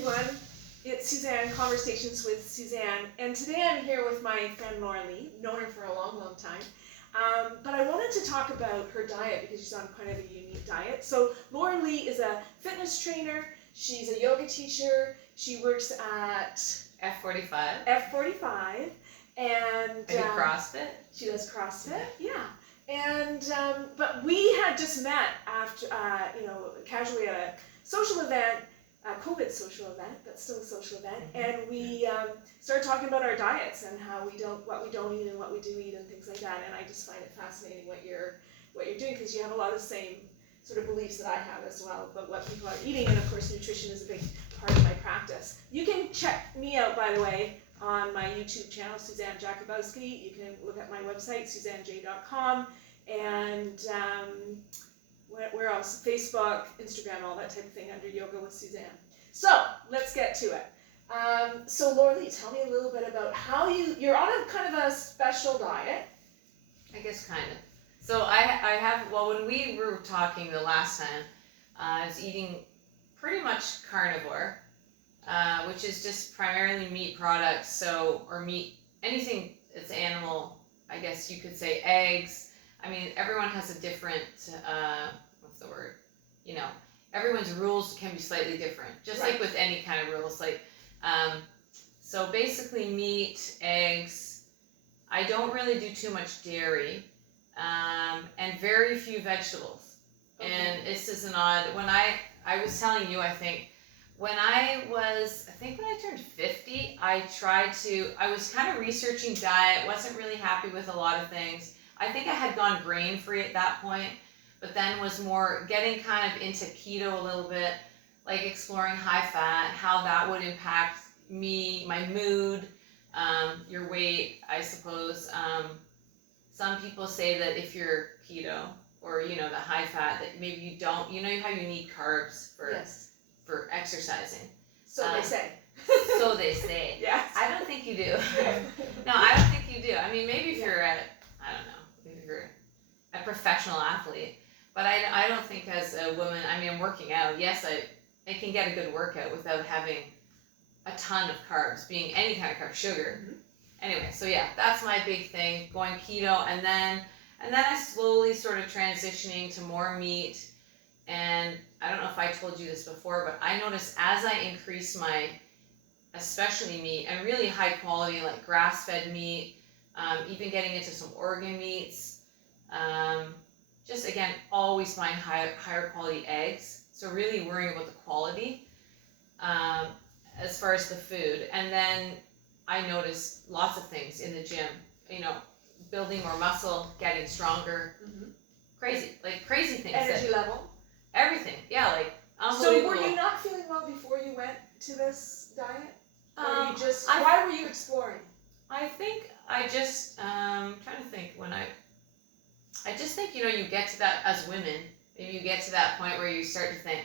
everyone. It's Susanne, Conversations with Susanne, and today I'm here with my friend Loralee. Known her for a long, long time. But I wanted to talk about her diet because she's on kind of a unique diet. So Loralee is a fitness trainer. She's a yoga teacher. She works at F45. F45, and I do CrossFit. She does CrossFit, yeah. And but we had just met after, casually at a social event, a COVID social event, but still a social event, and we started talking about our diets and what we don't eat and what we do eat and things like that. And I just find it fascinating what you're doing, because you have a lot of the same sort of beliefs that I have as well about what people are eating, and of course nutrition is a big part of my practice. You can check me out, by the way, on my YouTube channel, Susanne Jakubowski. You can look at my website, SuzanneJ.com, and where else? Facebook, Instagram, all that type of thing under Yoga with Susanne. So let's get to it. So Loralee, tell me a little bit about how you're on a kind of a special diet. I guess kind of. So I have, well, when we were talking the last time, I was eating pretty much carnivore, which is just primarily meat products, or meat, anything that's animal, I guess you could say eggs. I mean, everyone has a different, what's the word? Everyone's rules can be slightly different, just right. like with any kind of rules. So basically meat, eggs. I don't really do too much dairy, and very few vegetables. Okay. And this is an odd, when I was telling you, I think when I turned 50, I was kind of researching diet, wasn't really happy with a lot of things. I think I had gone grain-free at that point, but then was more getting kind of into keto a little bit, like exploring high fat, how that would impact me, my mood, your weight, I suppose. Some people say that if you're keto or, the high fat, that maybe you don't, how you need carbs for exercising. So they say. So they say. Yes. I don't think you do. No, I don't think you do. I mean, maybe if you're I don't know, if you're a professional athlete, but I don't think as a woman, I mean, I'm working out. Yes, I can get a good workout without having a ton of carbs, being any kind of carb, sugar. Mm-hmm. Anyway, so yeah, that's my big thing, going keto, and then I slowly started transitioning to more meat. And I don't know if I told you this before, but I noticed as I increase my, especially meat, and really high quality, like grass-fed meat, even getting into some organ meats, just again, always buying higher quality eggs. So really worrying about the quality as far as the food. And then I noticed lots of things in the gym, building more muscle, getting stronger, crazy things. Energy level? Everything, yeah, like unbelievable. So were you not feeling well before you went to this diet? Or why were you exploring? I think I just, trying to think I just think, you get to that as women, maybe you get to that point where you start to think,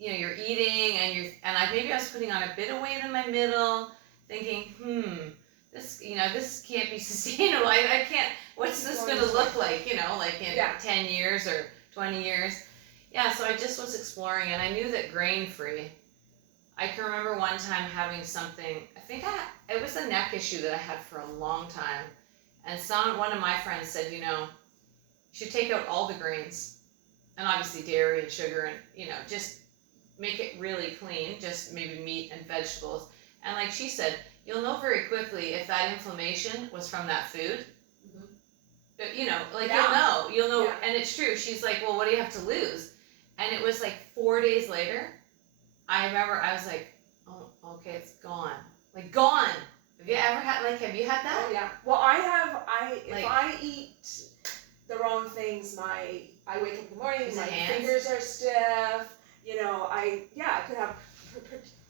you're eating and maybe I was putting on a bit of weight in my middle, thinking, this can't be sustainable. I can't, what's this going to look like, in 10 years or 20 years. Yeah, so I just was exploring, and I knew that grain-free, I can remember one time having something, it was a neck issue that I had for a long time, and one of my friends said, you should take out all the grains, and obviously dairy and sugar, and, just make it really clean, just maybe meat and vegetables. And like she said, you'll know very quickly if that inflammation was from that food. Mm-hmm. But, you'll know, yeah. And it's true. She's like, well, what do you have to lose? And it was like 4 days later, I remember I was like, oh, okay, it's gone. Like, gone. Have you ever had that? Oh, yeah. Well, if I eat the wrong things, I wake up in the morning, my fingers are stiff, I could have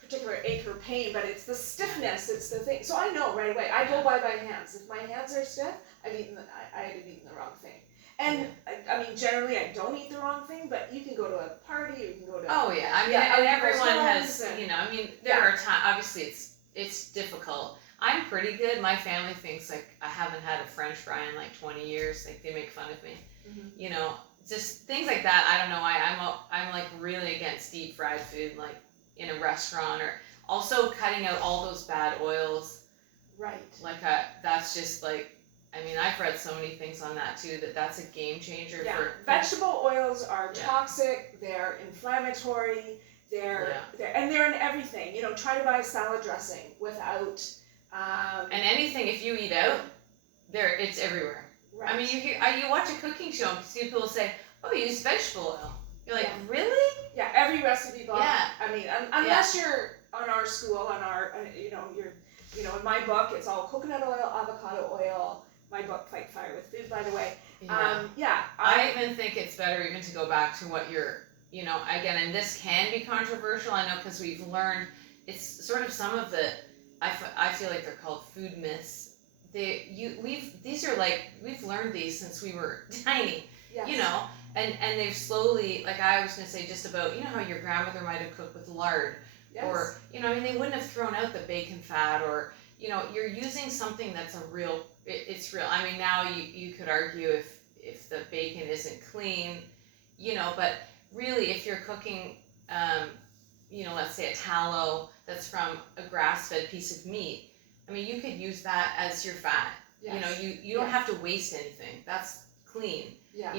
particular ache or pain, but it's the stiffness, it's the thing. So I know right away, I go by my hands. If my hands are stiff, I have eaten the wrong thing. And I mean, generally I don't eat the wrong thing, but you can go to a party, or you can go to... Oh yeah, I mean, and everyone has, there are times, obviously it's difficult. I'm pretty good. My family thinks like I haven't had a French fry in like 20 years. Like they make fun of me. Mm-hmm. Just things like that. I don't know why I'm like really against deep fried food. Like in a restaurant, or also cutting out all those bad oils. Right. Like that's just like, I mean, I've read so many things on that too, that's a game changer for vegetable oils are Yeah. toxic, they're inflammatory, they're in everything. You know, try to buy a salad dressing without and anything, if you eat out, it's everywhere. right. I mean, you watch a cooking show and see people say, "Oh, you use vegetable oil." You're like, Yeah. "Really?" Yeah, every recipe book. Yeah. I mean, unless you're on our school, on our, in my book, it's all coconut oil, avocado oil. My book, Fight Fire with Food, by the way. I even think it's better even to go back to what you're, again, and this can be controversial, I know, because we've learned, it's sort of some of the, I feel like they're called food myths. We've learned these since we were tiny, yes. And they've slowly, like I was going to say just about, how your grandmother might have cooked with lard, Yes. or, I mean, they wouldn't have thrown out the bacon fat, or, you're using something that's it's real. I mean, now you could argue if the bacon isn't clean, but really if you're cooking, let's say a tallow that's from a grass-fed piece of meat, I mean, you could use that as your fat. Yes. You don't have to waste anything. That's clean. Yeah.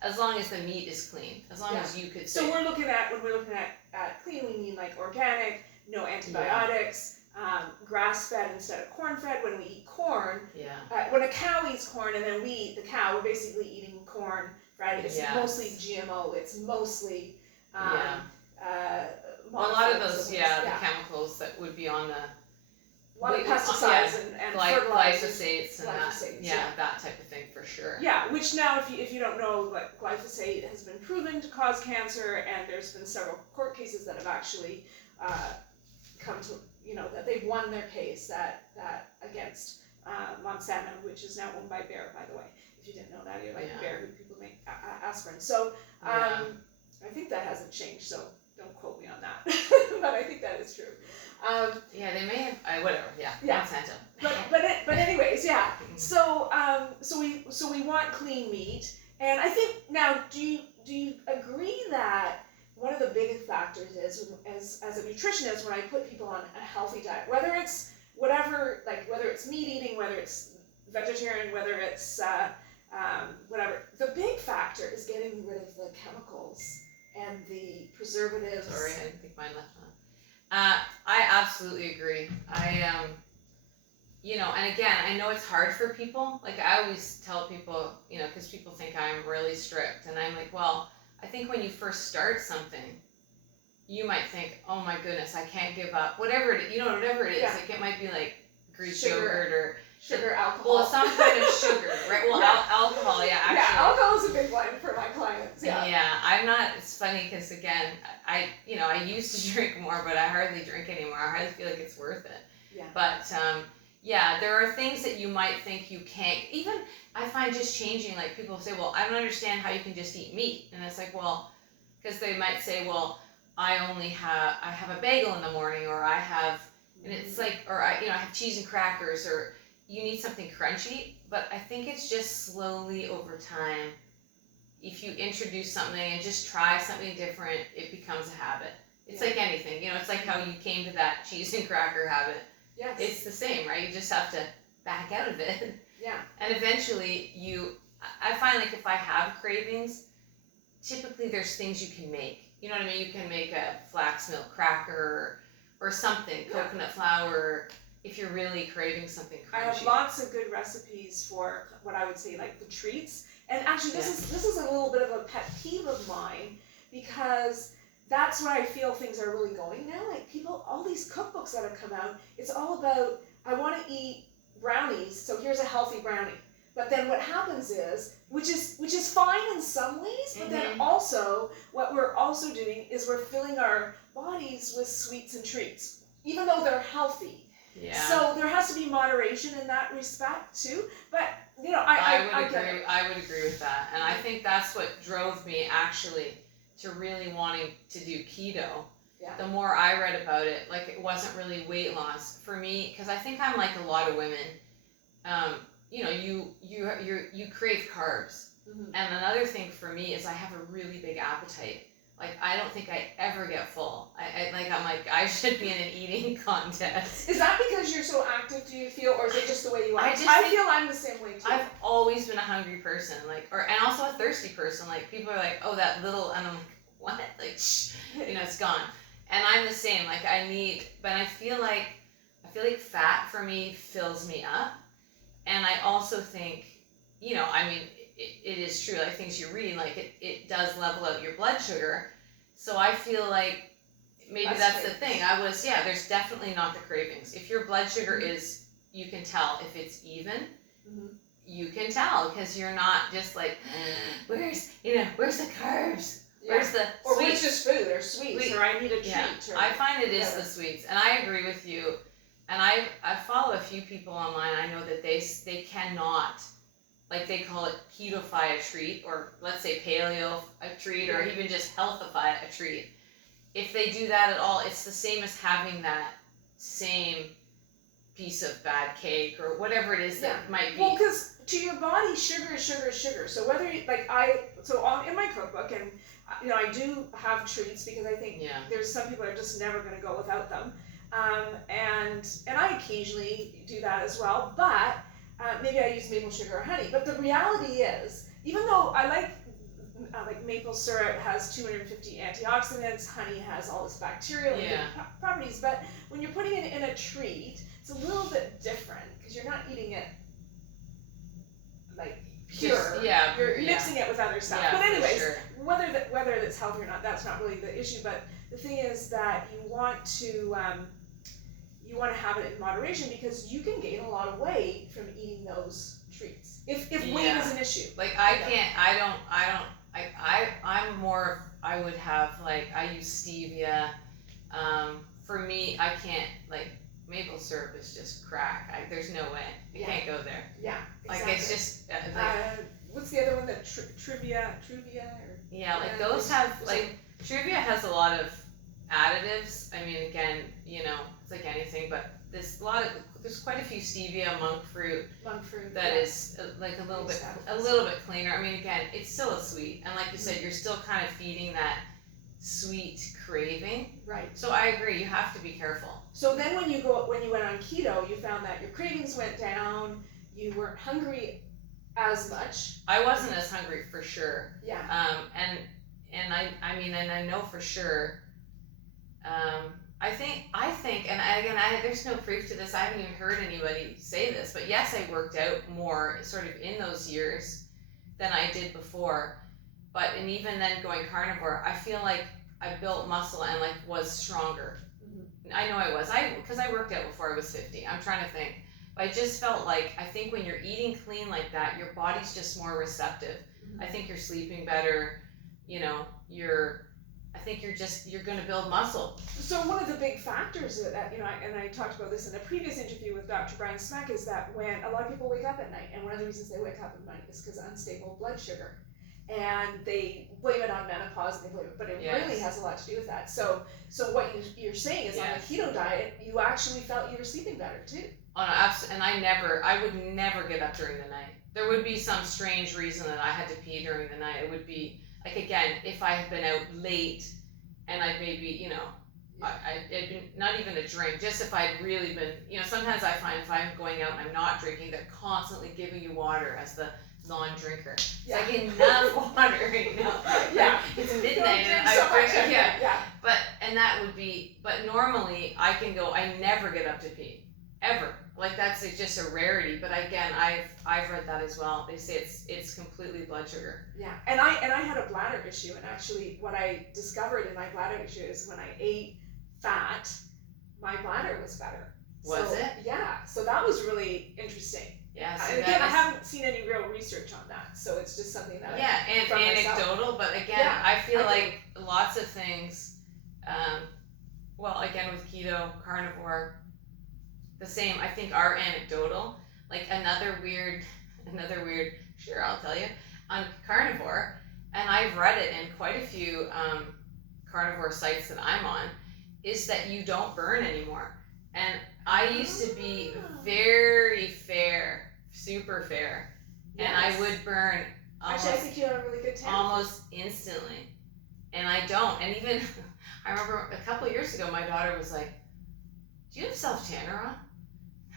As long as the meat is clean, as long as you could say. So when we're looking at clean, we mean like organic, no antibiotics, grass-fed instead of corn-fed. When we eat corn, when a cow eats corn and then we eat the cow, we're basically eating corn, right? It's mostly GMO. It's mostly a lot of those, the chemicals that would be on the a lot of pesticides and fertilizers. Glyphosates and that type of thing for sure. Yeah, which now, if you don't know, like, glyphosate has been proven to cause cancer, and there's been several court cases that have actually come to, that they've won their case that against Monsanto, which is now owned by Bayer, by the way. If you didn't know that, you're like Bayer, who people make aspirin. So I think that hasn't changed, so don't quote me on that, but I think that is true. They may have, whatever, Monsanto. But anyways, so we want clean meat, and I think now, do you agree that one of the biggest factors is, as a nutritionist, when I put people on a healthy diet, whether it's whether it's meat eating, whether it's vegetarian, whether it's whatever, the big factor is getting rid of the chemicals and the preservatives. Sorry, I didn't think mine left on. I absolutely agree. And again, I know it's hard for people. Like, I always tell people, because people think I'm really strict, and I'm like, well, I think when you first start something, you might think, oh my goodness, I can't give up. Whatever it is, whatever it is, like it might be like Greek yogurt or sugar, alcohol. Well, some kind of sugar, right? Well, alcohol, actually. Yeah, alcohol is a big one for my clients. Yeah, I'm not. It's funny because again, I used to drink more, but I hardly drink anymore. I hardly feel like it's worth it. Yeah. But there are things that you might think you can't. Even I find just changing. Like, people say, well, I don't understand how you can just eat meat, and it's like, well, because they might say, well, I have a bagel in the morning, or I have, and it's like, or I have cheese and crackers, or you need something crunchy. But I think it's just slowly over time, if you introduce something and just try something different, it becomes a habit. It's like anything, it's like how you came to that cheese and cracker habit. Yes. It's the same, right? You just have to back out of it. Yeah. And eventually I find, like, if I have cravings, typically there's things you can make. You know what I mean? You can make a flax milk cracker or something, coconut flour, if you're really craving something crunchy. I have lots of good recipes for what I would say, like, the treats. And actually, this is a little bit of a pet peeve of mine, because that's where I feel things are really going now. Like, all these cookbooks that have come out, it's all about, I want to eat brownies, so here's a healthy brownie. But then what happens is, which is fine in some ways, but then also, what we're also doing is we're filling our bodies with sweets and treats, even though they're healthy. Yeah. So there has to be moderation in that respect too. But I would agree with that, and I think that's what drove me actually to really wanting to do keto. Yeah. The more I read about it, like, it wasn't really weight loss for me, because I think I'm like a lot of women. You crave carbs, and another thing for me is I have a really big appetite. like, I don't think I ever get full. I'm like, I should be in an eating contest. Is that because you're so active, do you feel, or is it just the way you are? I feel I'm the same way too. I've always been a hungry person, like, and also a thirsty person. Like, people are like, oh, that little, and I'm like, what? Like, shh, it's gone. And I'm the same. Like, but I feel like fat for me fills me up. And I also think, I mean, it is true, like things you read, like it does level out your blood sugar. So I feel like maybe that's the thing. There's definitely not the cravings. If your blood sugar is, you can tell if it's even, you can tell, because you're not just like, where's the carbs? Where's the or sweets? which is food, or sweets, or I need a treat. Yeah. I find it is the sweets, and I agree with you. And I follow a few people online. I know that they cannot, like, they call it ketofy a treat, or let's say paleo a treat, or even just healthify a treat. If they do that at all, it's the same as having that same piece of bad cake or whatever it is that might be. Well, because to your body, sugar is sugar is sugar. So whether you, in my cookbook, and I do have treats, because I think there's some people that are just never going to go without them. And I occasionally do that as well, but maybe I use maple sugar or honey. But the reality is, even though I like maple syrup has 250 antioxidants, honey has all this bacterial properties, but when you're putting it in a treat, it's a little bit different, because you're not eating it like pure. You're mixing it with other stuff. But anyways, whether that's healthy or not, that's not really the issue. But the thing is that you want to have it in moderation, because you can gain a lot of weight from eating those treats. If weight is an issue. Like, I would have, like, I use stevia. For me, I can't, like, maple syrup is just crack. There's no way. You can't go there. Yeah, exactly. Like, it's just, what's the other one, that Trivia, or? Yeah, like, those have, like, Trivia has a lot of additives. I mean, again, it's like anything, but there's quite a few stevia, monk fruit that is like a little bit cleaner. I mean, again, it's still a sweet, and like you said, you're still kind of feeding that sweet craving. Right. So I agree, you have to be careful. So then when you went on keto, you found that your cravings went down, you weren't hungry as much. I wasn't as hungry, for sure. Yeah. And I know for sure. I think, and again, there's no proof to this. I haven't even heard anybody say this, but yes, I worked out more sort of in those years than I did before. And even then, going carnivore, I feel like I built muscle and like was stronger. I know I was. Because I worked out before I was 50. I'm trying to think. But I just felt like, I think when you're eating clean like that, your body's just more receptive. I think you're sleeping better. I think you're going to build muscle. So one of the big factors that, and I talked about this in a previous interview with Dr. Brian Smack, is that when a lot of people wake up at night, and one of the reasons they wake up at night is because of unstable blood sugar. And they blame it on menopause, but it really has a lot to do with that. So what you're saying is, on the keto diet, you actually felt you were sleeping better too. Oh, no, and I would never get up during the night. There would be some strange reason that I had to pee during the night. It would be, like, again, if I had been out late and I'd maybe, I'd been, not even a drink, just if I'd really been, sometimes I find if I'm going out and I'm not drinking, they're constantly giving you water as the non-drinker. It's like, enough water, it's midnight and I drink, but normally I can go, I never get up to pee, ever. Like, that's just a rarity. But again, I've read that as well. They say it's completely blood sugar. Yeah, and I had a bladder issue, and actually what I discovered in my bladder issue is when I ate fat, my bladder was better. Was it? Yeah, so that was really interesting. Yeah, so and again, I haven't seen any real research on that, so it's just something that and anecdotal. But again, I feel like lots of things. Again, with keto, carnivore, the same. I think are anecdotal. Like another weird. Sure, I'll tell you on carnivore, and I've read it in quite a few carnivore sites that I'm on, is that you don't burn anymore. And I used to be very fair, super fair, and I would burn almost, actually, I think you have a really good tan. Almost instantly. and I don't. And even I remember a couple of years ago, my daughter was like, "Do you have self-tanner on?"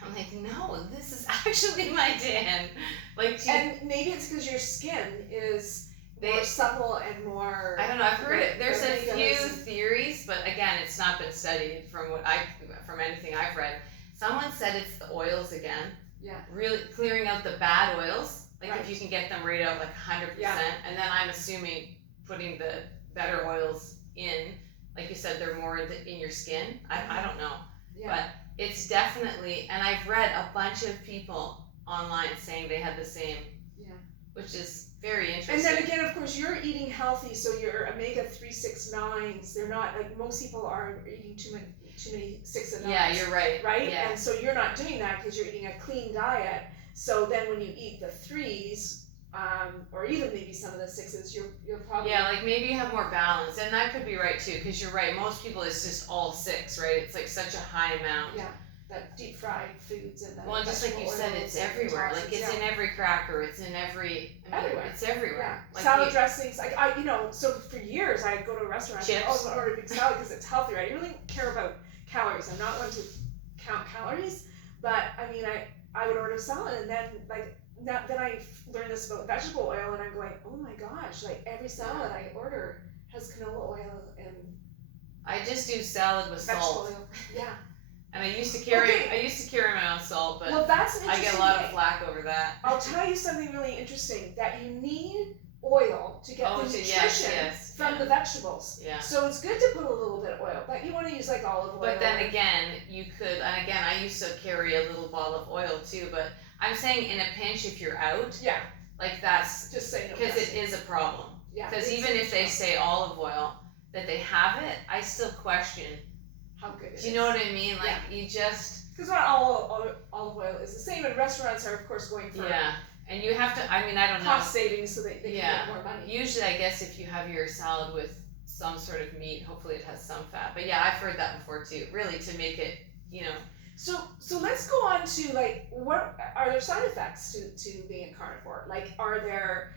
I'm like, "No, this is actually my tan." Like, and maybe it's because your skin is more supple and more. I don't know. I've heard it. There's a few theories, but again, it's not been studied from anything I've read. Someone said it's the oils again. Yeah. Really clearing out the bad oils. Like Right. if you can get them right out like 100%, and then I'm assuming putting the better oils in, like you said, they're more in your skin. I don't know, but it's definitely, and I've read a bunch of people online saying they had the same, which is very interesting. And then again, of course, you're eating healthy, so your omega-3, 6, 9s, they're not, like most people are eating too many 6 and 9s. Yeah, you're right. Right? Yeah. And so you're not doing that because you're eating a clean diet. So then when you eat the 3s, or even maybe some of the 6s, you're probably... Yeah, like maybe you have more balance, and that could be right too, because you're right, most people it's just all 6, right? It's like such a high amount. Yeah, that deep fried foods and that. Well, just like you said, it's everywhere. Like it's in every cracker, it's in every... everywhere. It's everywhere. Yeah. Like salad dressings, like so for years I'd go to a restaurant and order a big salad because it's healthier. I really care about calories. I'm not one to count calories, but I mean, I would order a salad and then then I learned this about vegetable oil and I'm going, oh my gosh, like every salad I order has canola oil and I just do salad with vegetable salt. oil. Yeah. And I used to carry my own salt, but well, that's an I get a lot of flack over that. I'll tell you something really interesting, that you need oil to get the nutrition from the vegetables. Yeah. So it's good to put a little bit of oil, but you want to use like olive oil. But then again, you could, and again, I used to carry a little bottle of oil too, but I'm saying in a pinch if you're out, like that's, just say no. because it is a problem. Yeah. Because even if they say olive oil, that they have it, I still question how good it is. Do you know what I mean? Like you just... Because not all olive oil is the same, and restaurants are of course going for and you have to, I mean, I don't know. Cost savings so that they can get more money. Usually I guess if you have your salad with some sort of meat, hopefully it has some fat. But yeah, I've heard that before too, really to make it, So let's go on to like, what are there side effects to being a carnivore? Like, are there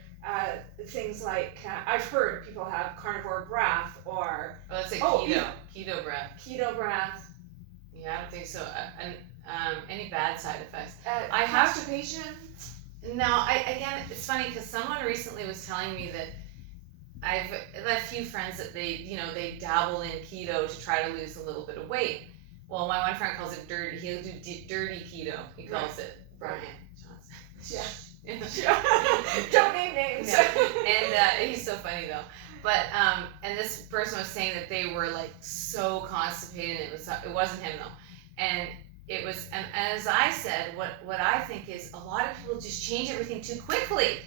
things like, I've heard people have carnivore breath or... Oh, that's keto. Keto breath. Keto breath. Yeah, I don't think so. And any bad side effects? I have constipation. No, again, it's funny because someone recently was telling me that I've a few friends that they dabble in keto to try to lose a little bit of weight. Well, my one friend calls it dirty. He'll do dirty keto. He calls it Brian Johnson. Yeah. Don't name names. And he's so funny though. But and this person was saying that they were like so constipated. It wasn't him though, and it was. And as I said, what I think is a lot of people just change everything too quickly.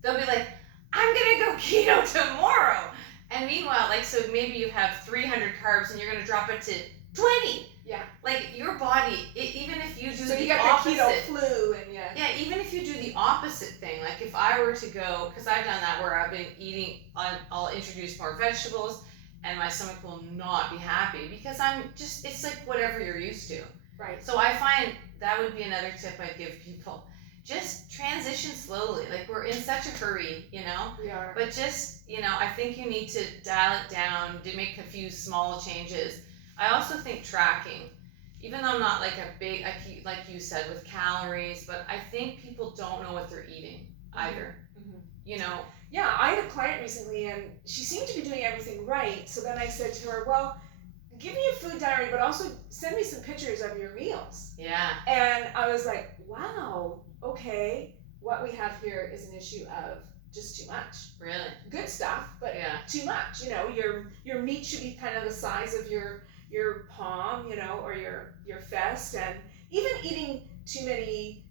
They'll be like, I'm gonna go keto tomorrow, and meanwhile, like, so maybe you have 300 carbs and you're gonna drop it to 20. Yeah. Like your body, even if you do so the you got opposite, the keto flu and yeah, even if you do the opposite thing, like if I were to go, because I've done that where I've been eating, I'll introduce more vegetables, and my stomach will not be happy because it's like whatever you're used to. Right. So I find that would be another tip I'd give people. Just transition slowly. Like we're in such a hurry, We are. But just, I think you need to dial it down, to make a few small changes. I also think tracking, even though I'm not like like you said, with calories, but I think people don't know what they're eating either. Mm-hmm. Yeah, I had a client recently and she seemed to be doing everything right. So then I said to her, well, give me a food diary, but also send me some pictures of your meals. Yeah. And I was like, wow, okay, what we have here is an issue of just too much. Really? Good stuff, but too much. Your meat should be kind of the size of your palm, or your fist, and even eating too many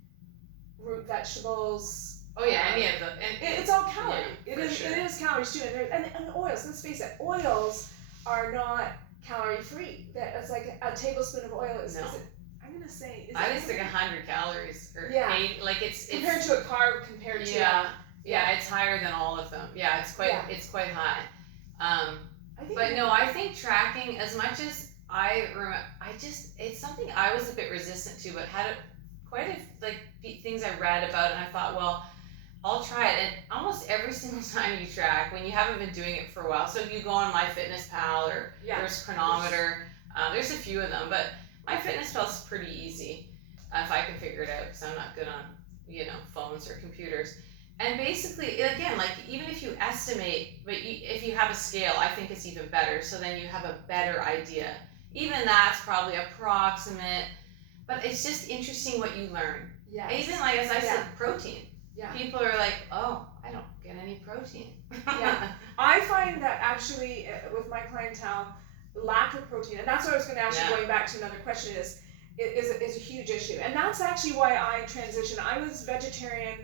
root vegetables. Oh yeah, any of them. It's all calorie. Yeah, it is calories too, and oils. Let's face it, oils are not calorie free. That's like a tablespoon of oil is. No. I'm gonna say. I think it's like 100 calories or 8. Like it's compared to a carb compared to. Yeah, it's higher than all of them. Yeah, it's quite high. I think tracking, as much as it's something I was a bit resistant to, but had quite a things I read about, and I thought, well, I'll try it. And almost every single time you track, when you haven't been doing it for a while, so if you go on MyFitnessPal or there's Chronometer, there's a few of them, but MyFitnessPal's pretty easy if I can figure it out, because I'm not good on, phones or computers. And basically, again, like even if you estimate, but if you have a scale, I think it's even better. So then you have a better idea. Even that's probably approximate, but it's just interesting what you learn. Yes. Even like, as I said, protein. Yeah. People are like, oh, I don't get any protein. Yeah. I find that actually with my clientele, lack of protein, and that's what I was going to ask you, going back to another question, is a huge issue. And that's actually why I transitioned. I was vegetarian,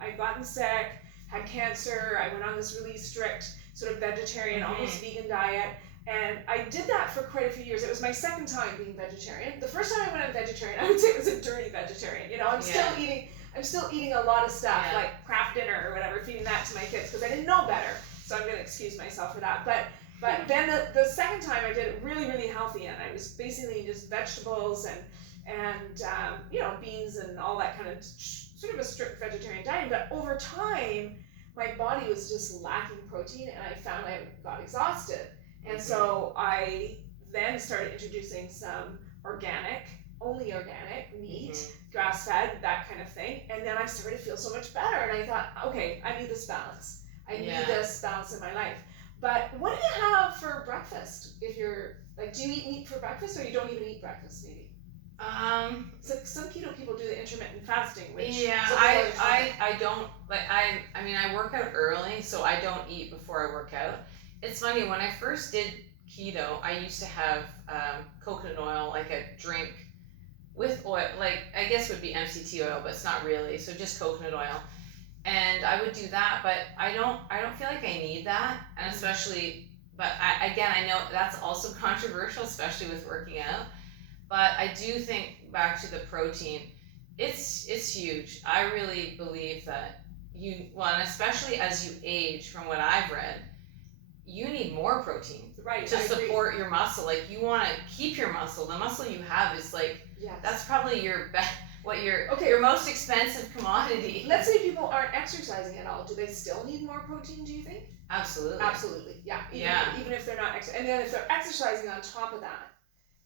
I'd gotten sick, had cancer, I went on this really strict sort of vegetarian, almost vegan diet. And I did that for quite a few years. It was my second time being vegetarian. The first time I went on vegetarian, I would say it was a dirty vegetarian. I'm still eating a lot of stuff, like Kraft dinner or whatever, feeding that to my kids because I didn't know better. So I'm going to excuse myself for that. But then the second time I did it really, really healthy, and I was basically just vegetables and beans and all that kind of sort of a strict vegetarian diet. But over time, my body was just lacking protein, and I found I got exhausted. And so I then started introducing some only organic meat, grass-fed, that kind of thing. And then I started to feel so much better. And I thought, okay, I need this balance. I need this balance in my life. But what do you have for breakfast? If you're like, do you eat meat for breakfast, or you don't even eat breakfast, maybe? So some keto people do the intermittent fasting, which I don't like. I work out early, so I don't eat before I work out. It's funny, when I first did keto, I used to have coconut oil, like a drink with oil, like I guess would be MCT oil, but it's not really. So just coconut oil, and I would do that, but I don't feel like I need that, and especially. But I know that's also controversial, especially with working out. But I do think back to the protein, it's huge. I really believe that and especially as you age, from what I've read, you need more protein to support your muscle. Like, you want to keep your muscle. The muscle you have is like, that's probably your your most expensive commodity. Let's say people aren't exercising at all. Do they still need more protein, do you think? Absolutely. Absolutely, yeah. Even if they're not exercising. And then if they're exercising on top of that.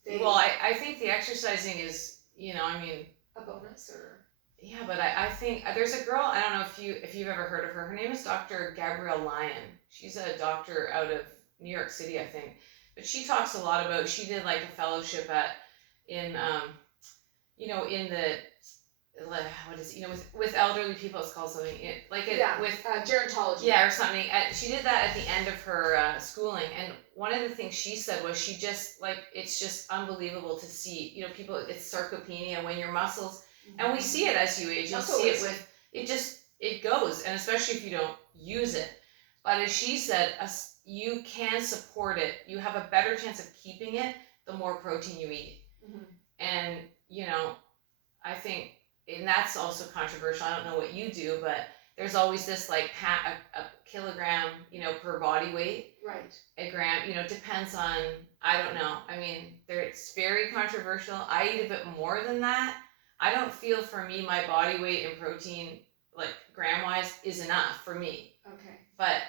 I think the exercising is, a bonus, or? Yeah, but I think there's a girl, I don't know if you've ever heard of her. Her name is Dr. Gabrielle Lyon. She's a doctor out of New York City, I think. But she talks a lot about, she did like a fellowship in with elderly people, it's called something, with gerontology. Yeah, or something. She did that at the end of her schooling, and one of the things she said was she just, like, it's just unbelievable to see, people, it's sarcopenia when your muscles, and we see it as you age, you'll see it with, it goes, and especially if you don't use it. But as she said, you can support it, you have a better chance of keeping it the more protein you eat. And, I think, and that's also controversial, I don't know what you do, but there's always this like a kilogram, per body weight. Right. A gram, depends on, I don't know. It's very controversial. I eat a bit more than that. I don't feel, for me, my body weight in protein, like gram-wise, is enough for me. Okay. But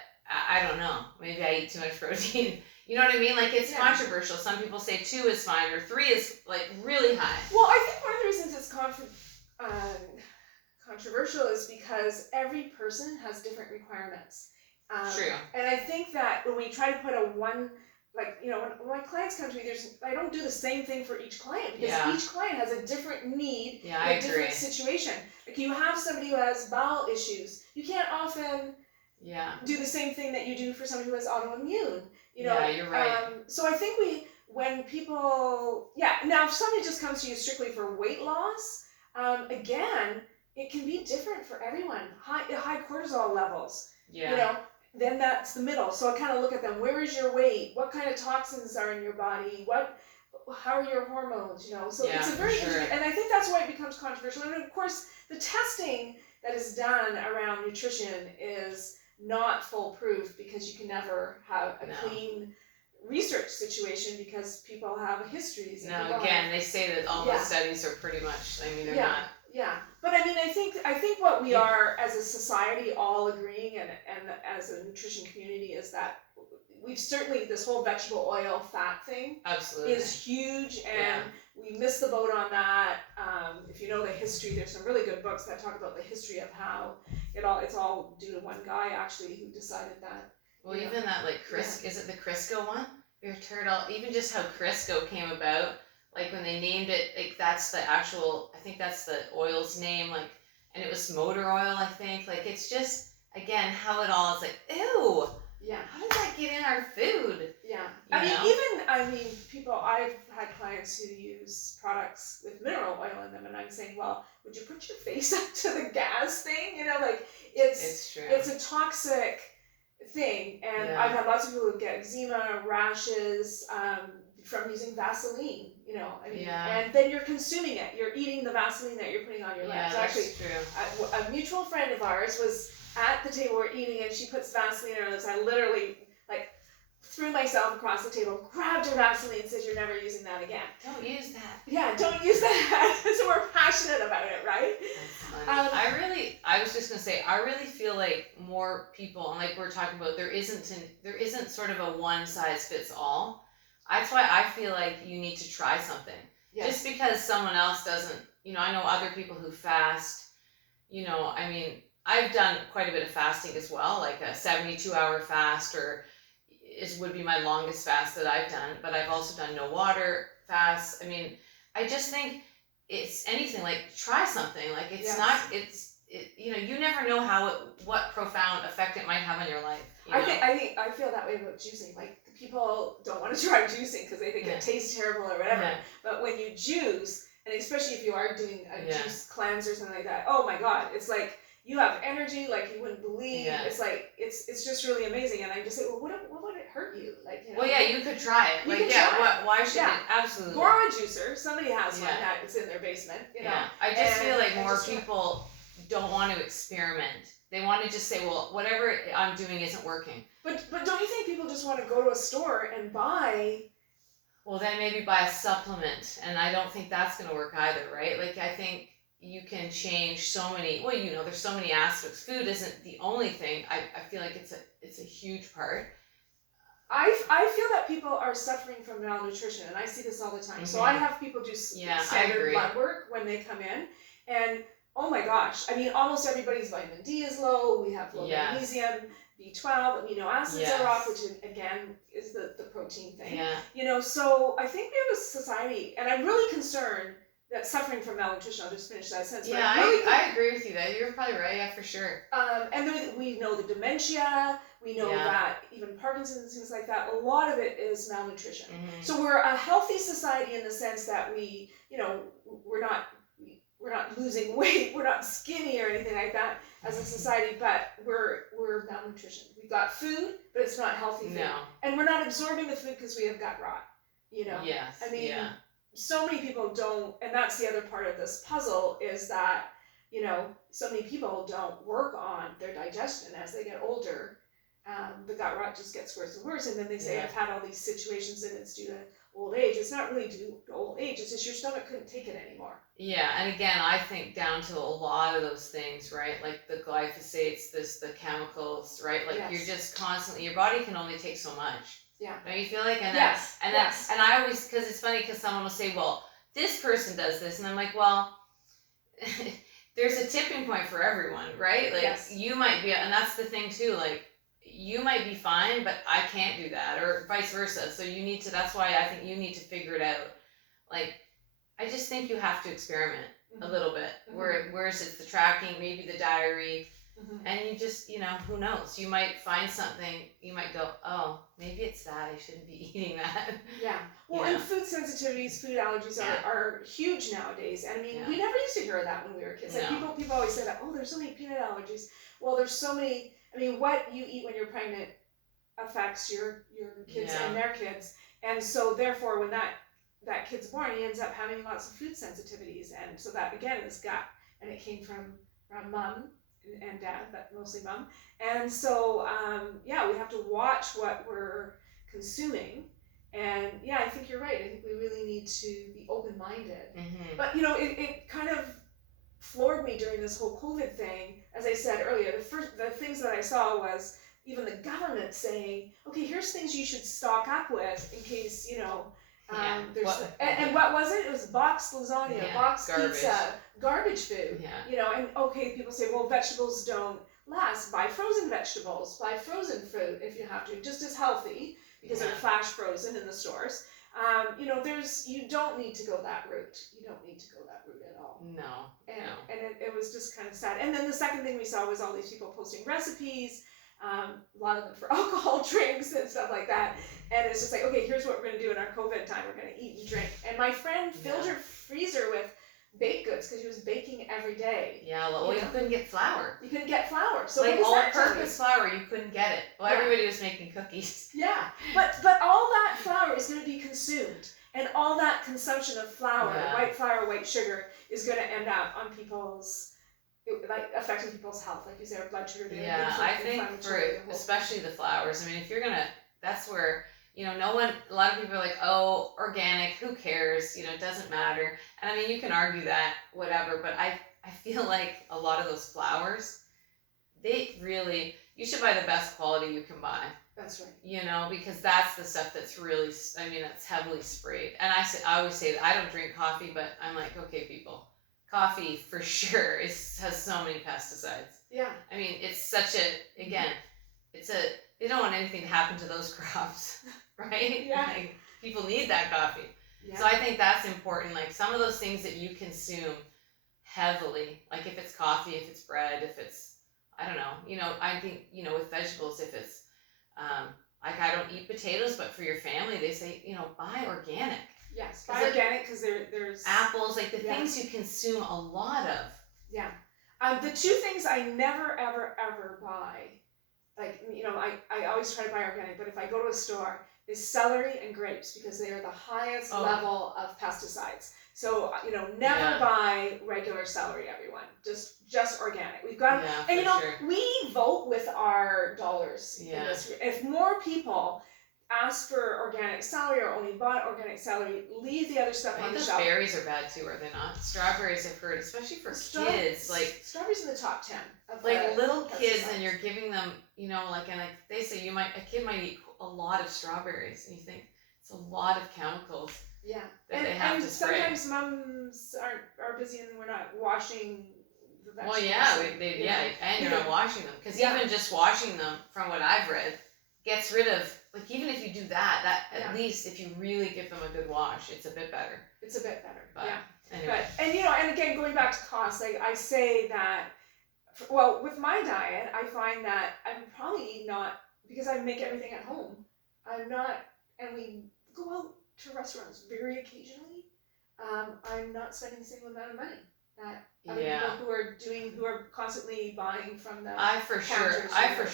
I don't know. Maybe I eat too much protein. You know what I mean? Like, it's controversial. Some people say 2 is fine, or 3 is like really high. Well, I think one of the reasons it's controversial is because every person has different requirements. True. And I think that when we try to put when my clients come to me, I don't do the same thing for each client, because each client has a different need, a different situation. Like, you have somebody who has bowel issues, you can't often do the same thing that you do for somebody who has autoimmune. Yeah, you're right. So I think when people, now if somebody just comes to you strictly for weight loss, again, it can be different for everyone. High cortisol levels, then that's the middle. So I kind of look at them. Where is your weight? What kind of toxins are in your body? How are your hormones? So it's a very interesting, and I think that's why it becomes controversial. And of course, the testing that is done around nutrition is not foolproof, because you can never have a clean research situation, because people have histories. They say that all the studies are pretty much, they're not. Yeah, but I mean, I think what we are as a society all agreeing, and as a nutrition community, is that we've certainly, this whole vegetable oil fat thing Absolutely. is huge, and we missed the boat on that. If you know the history, there's some really good books that talk about the history of how it's all due to one guy actually who decided that. Well, even that, like, is it the Crisco one? Your turtle, even just how Crisco came about, like when they named it, like that's the actual, I think that's the oil's name, like, and it was motor oil, I think. Like, it's just, again, how it all is like, ew. Yeah. How did that get in our food? Yeah. I mean, people, I've had clients who use products with mineral oil in them, and I'm saying, well, would you put your face up to the gas thing? Like, It's true. It's a toxic thing, and I've had lots of people who get eczema, rashes, from using Vaseline, and then you're consuming it. You're eating the Vaseline that you're putting on your legs. Actually, true. A mutual friend of ours was at the table, we're eating, and she puts Vaseline on her lips. I literally, like, threw myself across the table, grabbed her Vaseline, and said, "You're never using that again." Don't use that. Yeah, don't use that. So we're passionate about it, right? I was just gonna say, I really feel like more people, and like we're talking about, there isn't sort of a one size fits all. That's why I feel like you need to try something. Yes. Just because someone else doesn't, I know other people who fast, I mean, I've done quite a bit of fasting as well, like a 72-hour fast, would be my longest fast that I've done, but I've also done no water fasts. I mean, I just think it's anything, like, try something. Like, it's not, you never know what profound effect it might have on your life. I feel that way about juicing. Like, people don't want to try juicing because they think it tastes terrible or whatever. Yeah. But when you juice, and especially if you are doing a juice cleanse or something like that, oh my God, it's like you have energy like you wouldn't believe. Yeah. It's like it's just really amazing. And I just say, well, what would it hurt you? Like, Well, yeah, you could try it. Like, why should it? Absolutely. Borrow a juicer. Somebody has one that's in their basement. Yeah. I just feel like more people don't want to experiment. They want to just say, well, whatever I'm doing isn't working. But don't you think people just want to go to a store and buy? Well, then maybe buy a supplement, and I don't think that's going to work either, right? Like, I think you can change so many. Well, there's so many aspects. Food isn't the only thing. I feel like it's a huge part. I feel that people are suffering from malnutrition, and I see this all the time. Mm-hmm. So I have people do standard blood work when they come in, and oh my gosh, I mean, almost everybody's vitamin D is low. We have low magnesium, B12, amino acids are off, which again is the protein thing. Yeah. So I think we have a society, and I'm really concerned that suffering from malnutrition. I'll just finish that sentence. Yeah, I agree with you there. You're probably right. Yeah, for sure. And then we know the dementia. We know that even Parkinson's and things like that. A lot of it is malnutrition. Mm-hmm. So we're a healthy society in the sense that we, we're not losing weight. We're not skinny or anything like that as a society, but we're malnutrition. We've got food, but it's not healthy food. No. And we're not absorbing the food because we have gut rot. Yes. I mean, so many people don't, and that's the other part of this puzzle is that, so many people don't work on their digestion as they get older. The gut rot just gets worse and worse, and then they say, I've had all these situations and it's due to old age. It's not really due to old age, it's just your stomach couldn't take it anymore. Yeah, and again, I think down to a lot of those things, right? Like the glyphosates, the chemicals, right? Like you're just constantly, your body can only take so much. Yeah. Don't you feel like? And and I always, because it's funny, because someone will say, well, this person does this, and I'm like, well, there's a tipping point for everyone, right? Like you might be, and that's the thing too, like you might be fine, but I can't do that, or vice versa. So you need to, that's why I think you need to figure it out. Like, I just think you have to experiment a little bit. Mm-hmm. Whereas it's the tracking, maybe the diary, and you just, who knows? You might find something, you might go, oh, maybe it's that, I shouldn't be eating that. Yeah. Well, and food sensitivities, food allergies are huge nowadays. And I mean, we never used to hear that when we were kids. Like people always say that, oh, there's so many peanut allergies. Well, there's so many, I mean, what you eat when you're pregnant affects your kids and their kids. And so therefore, when that kid's born, he ends up having lots of food sensitivities. And so that, again, is gut. And it came from mom and dad, but mostly mom. And so, we have to watch what we're consuming. And I think you're right. I think we really need to be open-minded. Mm-hmm. But, it kind of floored me during this whole COVID thing, as I said earlier, the things that I saw was even the government saying, okay, here's things you should stock up with in case, there's and what was it? It was boxed lasagna, boxed pizza, garbage food. Yeah. And okay, people say, well, vegetables don't last. Buy frozen vegetables, buy frozen fruit if you have to, just as healthy because they're flash frozen in the stores. You don't need to go that route. You don't need to go that route at all. No. And it was just kind of sad. And then the second thing we saw was all these people posting recipes, a lot of them for alcohol drinks and stuff like that. And it's just like, okay, here's what we're going to do in our COVID time. We're going to eat and drink. And my friend filled her freezer with baked goods because she was baking every day. Yeah, well, you couldn't get flour. You couldn't get flour. So like all-purpose flour, you couldn't get it. Well, everybody was making cookies. Yeah, but all that flour is going to be consumed, and all that consumption of flour, white flour, white sugar, is going to end up on affecting people's health, like you said, blood sugar. I think especially the flours. I mean, if you're gonna, that's where. A lot of people are like, oh, organic, who cares? It doesn't matter. And I mean, you can argue that, whatever, but I feel like a lot of those flours, you should buy the best quality you can buy. That's right. Because that's the stuff that's really, that's heavily sprayed. And I always say that I don't drink coffee, but I'm like, okay, people, coffee for sure has so many pesticides. Yeah. I mean, it's such they don't want anything to happen to those crops. Right? Yeah. Like, people need that coffee. Yeah. So I think that's important. Like some of those things that you consume heavily, like if it's coffee, if it's bread, if it's, I don't know, I think, with vegetables, if it's, like I don't eat potatoes, but for your family, they say, buy organic. Yes, buy organic because there's apples, like the things you consume a lot of. Yeah. The two things I never, ever, ever buy, like, I always try to buy organic, but if I go to a store, is celery and grapes because they are the highest level of pesticides. So, never buy regular celery, everyone. Just organic. We've got, and we vote with our dollars in this. If more people ask for organic celery or only bought organic celery, leave the other stuff on the shelf. Berries are bad too, are they not? Strawberries, I've heard, especially for kids. Like strawberries in the top 10. Like little kids, and you're giving them, they say a kid might eat a lot of strawberries, and you think it's a lot of chemicals. Yeah, that they have to spray. Sometimes mums are busy and we're not washing the vegetables. Well, and you're not washing them because even just washing them, from what I've read, gets rid of, like, even if you do that at least if you really give them a good wash, it's a bit better. But, anyway. But, and again, going back to cost, like I say that, with my diet, I find that I'm probably not, because I make everything at home, and we go out to restaurants very occasionally, I'm not spending the same amount of money that other people who are constantly buying from the I for